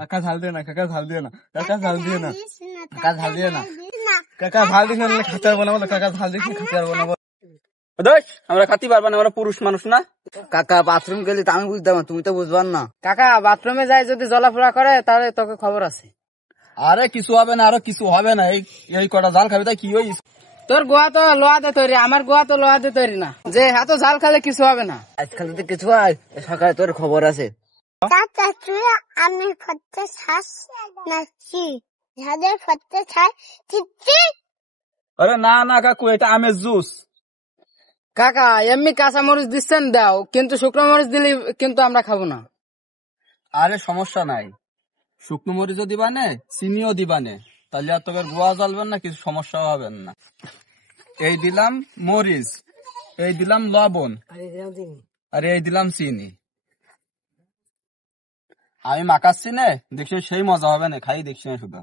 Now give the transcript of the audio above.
কাকা ঝাল দিয়ে না, কাকা ঝাল দিয়ে না, কাকা ঝাল দিয়ে না, কাকা ঝাল দিয়ে না, কাকা ঝাল দিয়ে না, খেতে পারবো না বলে, কাকা ঝাল দিয়ে খেতে পারবো না বলে। আমরা খাতে পারবো না, আমরা পুরুষ মানুষ না। কাকা বাথরুম গেলে তো আমি বুঝতাম না, তুমি তো বুঝবার না। কাকা বাথরুমে যাই যদি জলাফোড়া করে তাহলে তোকে খবর আছে। আরে কিছু হবে না, আরো কিছু হবে না, এই কটা জাল খাবি তাই কি হই। তোর গোয়া তো লোহা দিয়ে তৈরি, আমার গোয়া তো লোহা দিয়ে তৈরি না, যে এত জাল খালে কিছু হবে না। আজকাল যদি কিছু হয় সকালে তোর খবর আছে। চাচা তুই আমি ফতে শ্বাস নাচি ঝাদের ফতে ছাই চিচি। আরে না না কাকু, এটা আমের জুস। কাকা এমনি কাঁচা মরিচ দিচ্ছেন দাও, কিন্তু শুকনো মরিচ দিলে কিন্তু আমরা খাবো না। আরে সমস্যা নাই, শুকনো মরিচও দিবানে, চিনিও দিবানে, তাহলে আর তোকে গোয়া জ্বলবেন না, কিছু সমস্যা হবেন না। এই দিলাম মরিচ, এই দিলাম লবণ, আর এই দিলাম চিনি। আমি মাখাচ্ছি না, দেখছি সেই মজা হবে না, খাই দেখছি না শুধু।